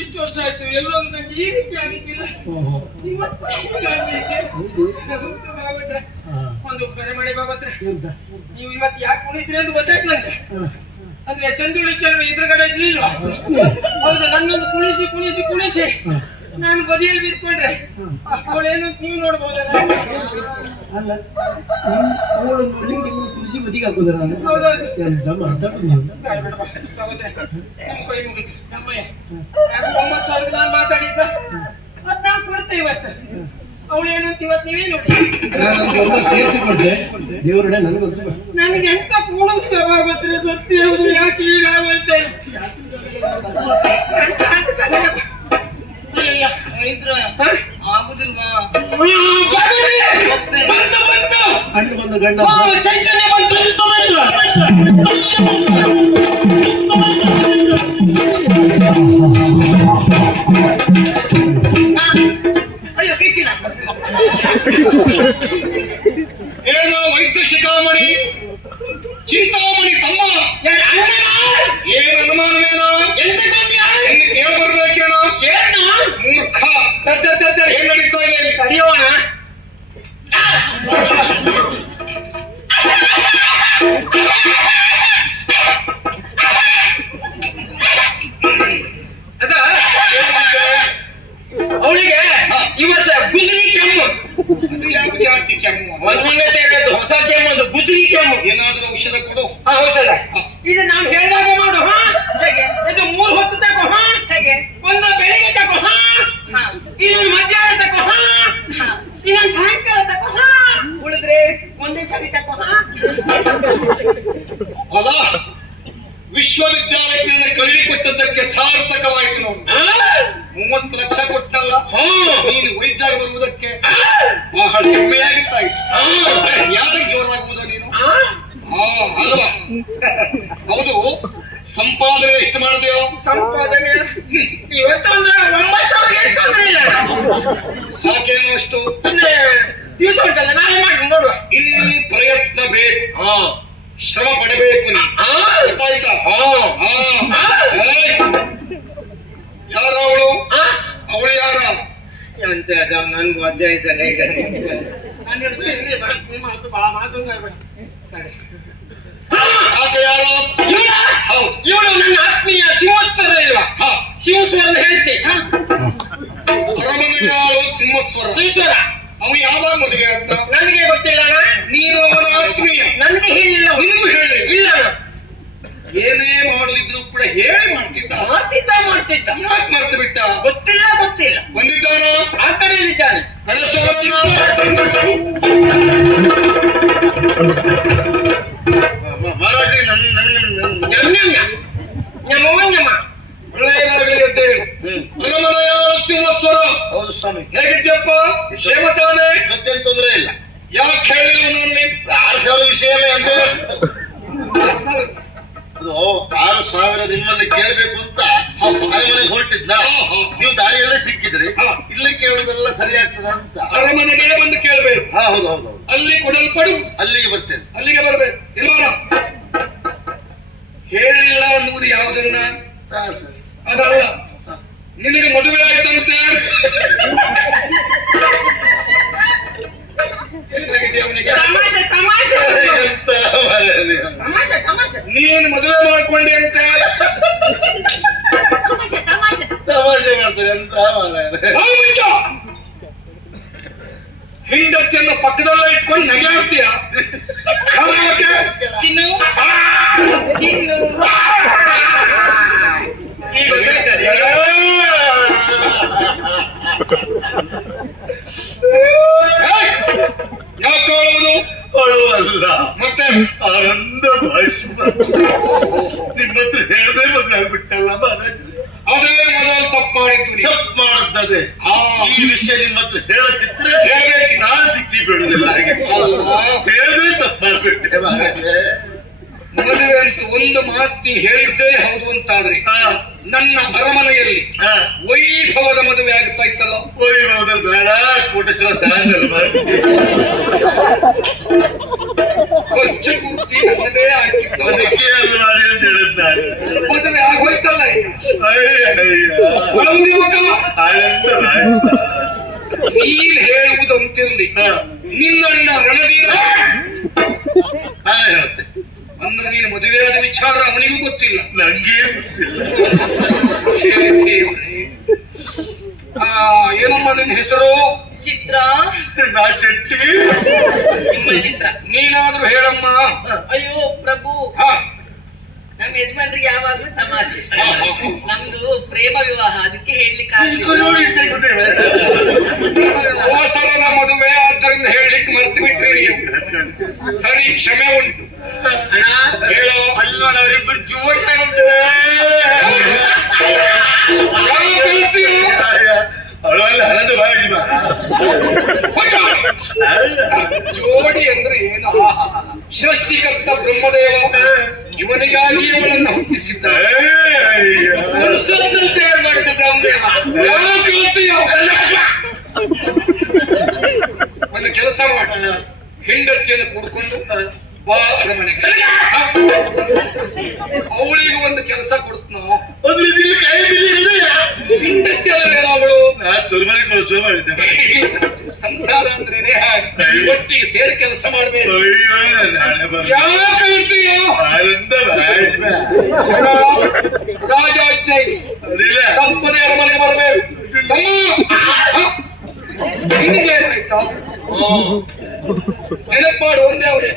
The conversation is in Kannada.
ಇಷ್ಟು ವರ್ಷ ಆಯ್ತು ಎಲ್ಲೋ ನಂಗೆ ಈ ರೀತಿ ಆಗಿದ್ದಿಲ್ಲ. ಒಂದು ಕರೆ ಮಾಡಿ ಬಾಬತ್ರ, ನೀವು ಇವತ್ತು ಯಾಕೆ ಕುಣಿದ್ರಿ ಅಂತ ಗೊತ್ತಾಯ್ತು ನಂಗೆ. ಅಂದ್ರೆ ಚಂದುಳಿ ಚಂದ್ರ ಎದುರುಗಡೆ ಇರ್ಲಿಲ್ವಾ? ಹೌದು, ನನ್ನೊಂದು ಕುಣಿಸಿ ಕುಣಿಸಿ ಕುಣಿಸಿ ನಾನು ಬದಿಯಲ್ಲಿ ಬಿದ್ಕೊಂಡ್ರೆ ಅವಳೇನು ನೀವು ನೋಡ್ಬೋದಲ್ಲ. ಅಲ್ಲ ಕುಣಿಸಿ ಬದಿಗೆ ಹಾಕೋದ್ರ ನಾನು ಮಾತಾಡಿದ್ದ ಅದ್ ನಾ ಕೊಡ್ತೆ ಇವತ್ತು. ಅವಳೇನಂತ ಇವತ್ತು ನೀವೇ ನೋಡಿ ಸೇರಿಸಿಕೊಂಡ್ರೆ ದೇವರೊಡೆ ನನಗೆ ಎಂತ ಕೂಡಿಸ್ಕೋಬಾಗತ್ರೆ ಸತ್ಯ ಹೌದು. ಯಾಕೆ ಹೀಗಾಗುತ್ತೆ? ಗಂಡ ಚೈತನ್ಯ ಬಂತು. ಅಯ್ಯೋ ಕೈತಿನ ಏನೋ ವೈದ್ಯ ಶಿಖಾಮಣಿ ಚಿಂತಾಮಣಿ ತಮ್ಮ ಏನು ಅನುಮಾನವೇನೋ ಎಂದು ಕೇಳ ಬರ್ಬೇಕೇನೋ? ಮೂರ್ಖ ಏನ್ ನಡೀತಾ ಇದೆ? ಕಡಿಯೋಣ ಅದ ಅವಳಿಗೆ ಈ ವರ್ಷ ಗುಜರಿ ಕೆಮ್ಮು. ಅದು ಯಾವ ಜಾತಿ ಕೆಮ್ಮು? ಮೊನ್ನೆ ತೆಗೆದು ಹೊಸ ಕೆಮ್ಮು, ಅದು ಗುಜರಿ ಕೆಮ್ಮು. ಏನಾದ್ರೂ ಔಷಧ ಕೊಡು. ಔಷಧ ಇದು ನಾನು ಹೇಳಿದಾಗ ಮಾಡು. ಹೇಗೆ ಇದು 3 ಹೊತ್ತು ತಗೋ. ಹೇಗೆ ಒಂದು ಬೆಳಿಗ್ಗೆ ತಗೋ, ಇನ್ನೊಂದು ಮಧ್ಯಾಹ್ನ ತಗೋ, ಇನ್ನೊಂದು ಸಾಯಂಕಾಲ ತಗೋ, ಉಳಿದ್ರೆ ಒಂದೇ ಸರಿ ತಗೋ. ಅಲ್ಲ, ವಿಶ್ವವಿದ್ಯಾಲಯಕ್ಕೆ ಕಳುಹಿಕೊಟ್ಟದ್ದಕ್ಕೆ ಸಾರ್ಥಕವಾಯಿತು. ನಾವು 30 ಲಕ್ಷ ಕೊಟ್ಟಲ್ಲ, ನೀನು ವೈದ್ಯಾಗ ಬರುವುದಕ್ಕೆ ಬಹಳ ಹೆಮ್ಮೆಯಾಗಿತ್ತಾಯಿತು. ಯಾರಿಗೆ ಜೋರಾಗುವುದ ನೀನು? ಅಲ್ವಾ? ಹೌದು. ಸಂಪಾದನೆ ಎಷ್ಟು ಮಾಡಿದೆಯೋ? ಸಂಪಾದನೆ ಇವತ್ತೊಂದು 9,000 ಸಾಕೇನು ಅಷ್ಟು? ದಿವಸ ಉಂಟಲ್ಲ, ನಾಳೆ ಮಾಡಿ ನೋಡುವ. ಇಲ್ಲಿ ಪ್ರಯತ್ನ ಬೇಕು, ಶ್ರಮ ಪಡಬೇಕು. ಗೊತ್ತಾಯ್ತಾ? ಯಾರ ಅವಳು? ಅವಳು ಯಾರ? ನನ್ಗೂ ಅಜ್ಜ ಇದ್ದಾನೆ. ಈಗ ನಾನು ಹೇಳಿದ್ರೆ ಬಹಳ ಮಾತು ಆಕೆ ಯಾರ? ಇವಳು ನನ್ನ ಆತ್ಮೀಯ ಶಿವಸ್ವರ ಇಲ್ವಾ? ಶಿವಸ್ವರನ ಹೇಳ್ತೆ. ಅರಮನೆಯಾಳು ಸಿಂಹಸ್ವರ. ಶಿವಸ್ವರ ಅವ ಯಾವಾಗ ಮದುವೆ ಅಂತ ನನಗೆ ಗೊತ್ತಿಲ್ಲ. ನೀನು ಅವನ ಆತ್ಮೀಯ. ನನಗೆ ಹೇಳಿಲ್ಲ. ನಿನಗೂ ಹೇಳಿ ಇಲ್ಲ. ಏನೇ ಮಾಡುದಿದ್ರು ಕೂಡ ಹೇಳಿ ಮಾಡ್ತಿದ್ದ. ಮಾಡ್ತಿದ್ದ. ಯಾಕೆ ಮರೆತು ಬಿಟ್ಟ? ಗೊತ್ತಿಲ್ಲ. ಬಂದಿದ್ದಾನ? ಆ ಕಡೆಯಲ್ಲಿದ್ದಾನೆ. ಮಹಾರಾಜ ಒಳ್ಳೆ ಕ್ಷೇಮ ತಾನೇ? ಮತ್ತೇನ್ ತೊಂದ್ರೆ ಇಲ್ಲ. ಯಾಕೆ ಹೇಳಿಲ್ಲ ನಾನು? 6,000 ವಿಷಯ ಎಲ್ಲ ಎಂತ ಅದು 6,000 ನಿಮ್ಮಲ್ಲಿ ಕೇಳಬೇಕು ಅಂತ ಅರಮನೆಗೆ ಹೊರಟಿದ್ದ. ನೀವು ದಾರಿಯಲ್ಲೇ ಸಿಕ್ಕಿದ್ರಿ. ಇಲ್ಲಿ ಕೇಳುವುದೆಲ್ಲ ಸರಿ ಆಗ್ತದ ಅಂತ ಅರಮನೆಗೆ ಬಂದು ಕೇಳಬೇಕು. ಹೌದು ಹೌದು ಹೌದು. ಅಲ್ಲಿ ಕೊಡಲ್ಪಡು. ಅಲ್ಲಿಗೆ ಬರ್ತೇನೆ. ಅಲ್ಲಿಗೆ ಬರ್ಬೇಕು ಇಲ್ವಾ? ಹೇಳಿಲ್ಲ ಅನ್ನುವುದು ಯಾವುದನ್ನ? ಹಾ, ಸರಿ. ಅದಲ್ಲ, ನಿನಗೆ ಮದುವೆ ಆಯ್ತಂತೆ. ಏನಾಗಿದೆ ಅವನಿಗೆ? ತಮಾಷೆ ತಮಾಷೆ ಎಂತ ಮಾರ್ರೆ ನೀವು? ತಮಾಷೆ ತಮಾಷೆ ನೀನು ಮದುವೆ ಮಾಡ್ಕೊಂಡೆ ಅಂತೆ. ತಮಾಷೆ ತಮಾಷೆ ತಮಾಷೆ ಮಾಡ್ತಾರೆ ಎಂತ ಮಾರ್ರೆ? ಹಿಂಡತ್ತಿಯನ್ನು ಪಕ್ಕದಲ್ಲೇ ಇಟ್ಕೊಂಡು ನಗೆ ಹಾಕ್ತೀಯ? ಚಿನ್ನು ಚಿನ್ನು ಈಗ ಹೇಳ್ತಾರೆ. ಯಾಕೆ ಹೇಳುವುದು? ಅಳುವಲ್ಲ, ಮತ್ತೆ ಆನಂದ ಭಾಷ್ಮ. ನಿಮ್ಮ ಹತ್ರ ಹೇಳದೆ ಮದುವೆ ಆಗ್ಬಿಟ್ಟಲ್ಲ ಮಹಾರಾಜ. ಅದೇ ಮೊದಲು ತಪ್ಪು ಮಾಡಿದ್ದು ನೀನು. ತಪ್ಪು ಮಾಡುತ್ತದೆ. ಆ. ಈ ವಿಷಯ ನಿಮ್ಮ ಹತ್ರ ಹೇಳಕ್ಕಿದ್ರೆ ಹೇಳ್ಬೇಕು. ನಾನು ಸಿಕ್ಕಿ ಬಿಡುದಿಲ್ಲ. ಹಾಗೆ ಹೇಳದೆ ತಪ್ಪು ಮಾಡ್ಬಿಟ್ಟೆ ಮಹಾರಾಜೆ. ಮದುವೆ ಅಂತ ಒಂದು ಮಾತು ನೀನು ಹೇಳಿದ್ದೇ ಹೌದು ಅಂತಾದ್ರೆ ನನ್ನ ಅರಮನೆಯಲ್ಲಿ ವೈಭವದ ಮದುವೆ ಆಗ್ತಾ ಇತ್ತಲ್ಲ. ವೈಭವದಲ್ಲಿ ಬೇಡ, ಕೋಟೇಶ್ವರ ಸ್ಯಾಂಡಲ್ ಮಾಡಿಸಿ ಖರ್ಚು ಪೂರ್ತಿ ನನ್ನದೇ ಆಗಿತ್ತು. ಅದಕ್ಕೆ ಅದು ಮಾಡಿ ಅಂತ ಹೇಳಿದ್ ನಾನು. ಮದುವೆ ಆಗೋಯ್ತಲ್ಲ ಈಗ. ಅಯ್ಯಯ್ಯ. ಆನಂದ ಭಾಷ್ಮ. ನೀನ್ ಹೇಳುವುದಂತಿರ್ಲಿ, ನಿನ್ನಣ್ಣ ರಣಧೀರ ಹಾ ಹೇಳುತ್ತೆ. ಅಂದ್ರೆ ನೀನು ಮದುವೆಯಾದ ವಿಚಾರ ಅವನಿಗೂ ಗೊತ್ತಿಲ್ಲ. ನಂಗೆ ಗೊತ್ತಿಲ್ಲ. ಏನಮ್ಮ ನಿನ್ನ ಹೆಸರು? ಚಿತ್ರ ನಾ ಚಟ್ಟಿ. ನಿಮ್ಮ ಚಿತ್ರ. ನೀನಾದ್ರೂ ಹೇಳಮ್ಮ. ಅಯ್ಯೋ ಪ್ರಭು, ಹಾ, ನಮ್ಮ ಯಜಮಾನ್ರಿಗೆ ಯಾವಾಗ್ಲೂ ತಮಾಷೆ. ಹಾ. ನಮ್ದು ಪ್ರೇಮ ವಿವಾಹ, ಅದಕ್ಕೆ ಹೇಳ್ಲಿಕ್ಕೆ ಈಗ ನೋಡಿ ಇಷ್ಟೇ ಗೊತ್ತಿಲ್ಲ. ಹೋಸಲನ ಮದುವೆ, ಆದ್ದರಿಂದ ಹೇಳಲಿಕ್ಕೆ ಮರ್ತು ಬಿಟ್ರಿ ನೀವು. ಸರಿ, ಕ್ಷಮೆ ಉಂಟು. ಹೇಳೋ. ಅಲ್ಲೋಡವರಿಬ್ಬರು ಜೋಡ್ ಅವಳಲ್ಲ ಹಣದ ಬಾಯಿ ಬಾ. ಜೋಡಿ ಅಂದ್ರೆ ಏನು? ಸೃಷ್ಟಿಕರ್ತ ಬ್ರಹ್ಮದೇವ ಇವನಿಗಾಗಿ ಇವಳನ್ನು ಹುಟ್ಟಿಸಿದ್ದ. ತಯಾರು ಮಾಡಿದ ಬ್ರಹ್ಮದೇವ. ಒಂದು ಕೆಲಸ ಮಾಡ, ಹೆಂಡತಿಯನ್ನು ಕೂಡ್ಕೊಂಡು ಬಾ ಅರಮನೆಗೆ. ಅವಳಿಗೆ ಒಂದು ಕೆಲಸ ಕೊಡ್ತು. ಒಂದು ರೀತಿಯಲ್ಲಿ ಕೈ ಬಿದ್ದಿರಲಿಲ್ಲ. ಹೆಂಡತಿ ಅಲ್ಲವೇನೋ ಅವಳು. ನಾನು ದುರ್ಮನೆ ಕೊಡಿಸುವ ಮಾಡಿದ್ದೆ. ಸಂಸಾರ ಅಂದ್ರೇನೆ ಒಟ್ಟಿಗೆ ಸೇರಿ ಕೆಲಸ ಮಾಡ್ಬೇಕು. ಅಯ್ಯೋ ನನ್ನ ಹಣೆ ಬರ. ಯಾಕಂತೀಯೋ? ಆನಂದ ಭಾಷ್ಮ. ರಾಜಾಜ್ಞೆ ಅದಿಲ್ಲ. ತಪ್ಪದೆ ಅರಮನೆ ಬರಬೇಕು. ನಿನಗೆ ಏನಾಯ್ತಾ? ನೆನಪಾಡು ಒಂದೇ ಅವರೇ.